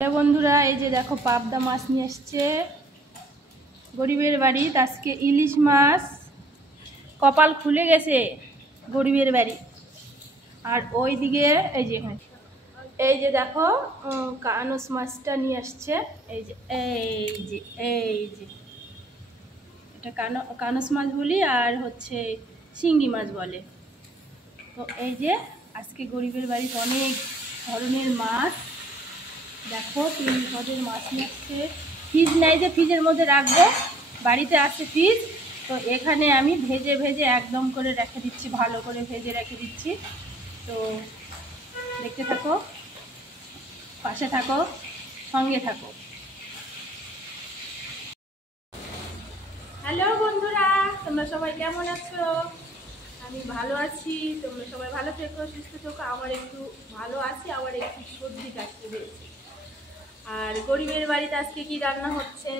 বন্ধুরা এই যে দেখো পাবদা মাছ নিয়ে এসছে গরিবের বাড়ি। আজকে ইলিশ মাছ, কপাল খুলে গেছে গরিবের বাড়ি। আর ওই দিকে এই যে দেখো কানস মাছটা নিয়ে আসছে। এই যে এটা কানস মাছ বলি, আর হচ্ছে শিঙ্গি মাছ বলে। তো এই যে আজকে গরিবের বাড়িতে অনেক ধরনের মাছ। দেখো 3 পদের মাছ নিয়ে আসছে। ফ্রিজ নাই যে ফ্রিজের মধ্যে রাখবো, বাড়িতে আছে ফ্রিজ। তো এখানে আমি ভেজে ভেজে একদম করে রেখে দিচ্ছি, ভালো করে ভেজে রেখে দিচ্ছি। তো দেখতে থাকো, পাশে থাকো, সঙ্গে থাকো। হ্যালো বন্ধুরা, তোমরা সবাই কেমন আছো? আমি ভালো আছি, তোমরা সবাই ভালো থেকো, সুস্থ থেকো। আবার একটু ভালো আছি, আবার একটু সর্দি কাশতে হয়েছে। আর গরিবের বাড়িতে আজকে কি রান্না হচ্ছে,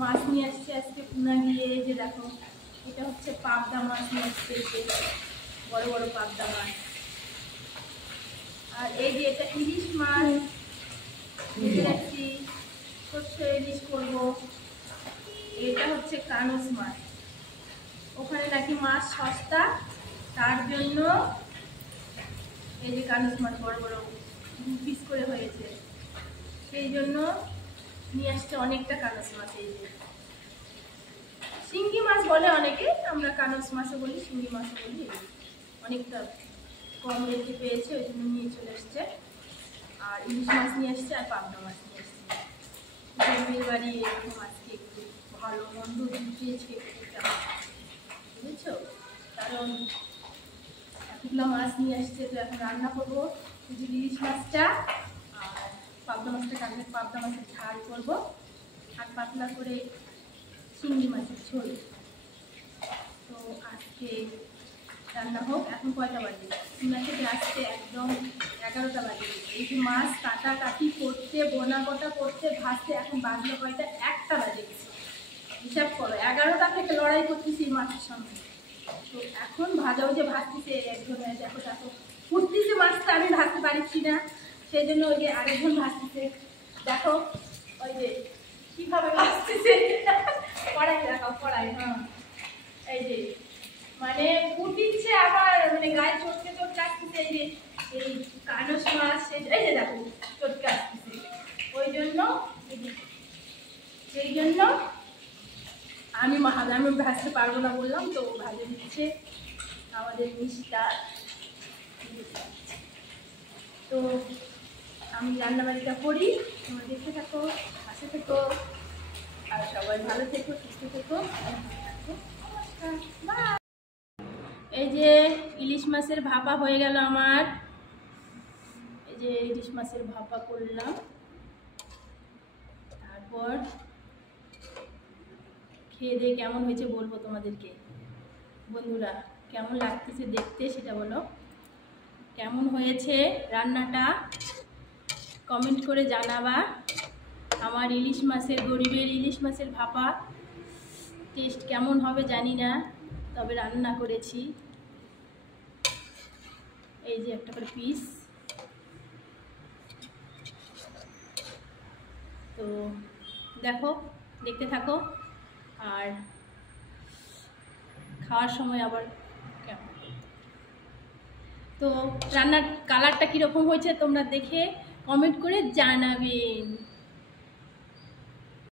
মাছ নিয়ে আসছে আজকে পুনা গিয়ে। যে দেখো এটা হচ্ছে পাবদা মাছ নিয়ে আসছে, বড় বড় পাবদা মাছ। আর এই যে এটা ইলিশ মাছ ভেজে রাখছি, সর্ষে ইলিশ করবো। এটা হচ্ছে কানস মাছ, ওখানে নাকি মাছ সস্তা, তার জন্য এই যে কানস মাছ বড় বড় 2 পিস করে হয়েছে, সেই জন্য নিয়ে আসছে অনেকটা কানস মাছ। এই যে শিঙ্গি মাছ বলে অনেকে, আমরা কানস মাছও বলি, শিঙ্গি মাছও বলি। অনেকটা কম রেটে পেয়েছে, ওই জন্য নিয়ে চলে এসছে। আর ইলিশ মাছ নিয়ে আসছে, আর পাবদা মাছ নিয়ে আসছে। গরিবের বাড়ি এরকম আজকে একটু ভালো মন্দ দিয়েছে, বুঝেছো? কারণ এতগুলো মাছ নিয়ে আসছে, তো এখন রান্না করবো শুধু ইলিশ মাছটা, আর পাবদা মাছটা কাটলে পাবদা মাছের ঝাল করবো, আর পাতলা করে চিংড়ি মাছের ঝোল। তো আজকে রান্না হোক। এখন কয়টা বাজে? চুলা থেকে আসতে একদম 11টা বাজে। এই যে মাছ কাটাকাটি করতে, বোনা গোটা করতে, ভাজতে এখন বাজলো কয়টা? 1টা বাজে গেছে। হিসাব করো, 11টা থেকে লড়াই করতেছি মাছের সঙ্গে। তো এখন ভাজাও যে ভাজতেছে একজন, দেখো দেখো ফুটতেছে মাছটা, আমি ভাজতে পারছি না, সেই জন্য ওই যে আরেকজন ভাজতেছে। দেখো ওই যে কিভাবে ভাজতেছে, কড়াই দেখাও, কড়াই। হ্যাঁ এই যে মানে ফুটিচ্ছে, আবার মানে গায়ে চটকে চটকে আসতেছে। এই যে এই কানস মাছ, এই যে দেখো চটকে আসতেছে, ওই জন্য সেই জন্য আমি ভাজতে পারবো না বললাম, তো ভাজে দিচ্ছে আমাদের মিষ্টা। তো আমি রান্নাবাড়িটা করি, তোমরা দেখতে থাকো, পাশে থেকো, আর সবাই ভালো থেকো, সুস্থ থেকো। এই যে ইলিশ মাছের ভাপা হয়ে গেল আমার। এই যে ইলিশ মাছের ভাপা করলাম, তারপর খেয়ে দিয়ে কেমন হয়েছে বলবো তোমাদেরকে। বন্ধুরা কেমন লাগতেছে দেখতে সেটা বলো, কেমন হয়েছে রান্নাটা কমেন্ট করে জানাবা। আমার ইলিশ মাছের, গরিবের ইলিশ মাছের ভাপা টেস্ট কেমন হবে জানি না, তবে রান্না করেছি। এই যে একটা করে পিস। তো দেখো, দেখতে থাকো, আর খাওয়ার সময় আবার কেমন। তো রান্নার কালারটা কীরকম হয়েছে তোমরা দেখে কমেন্ট করে জানাবেন।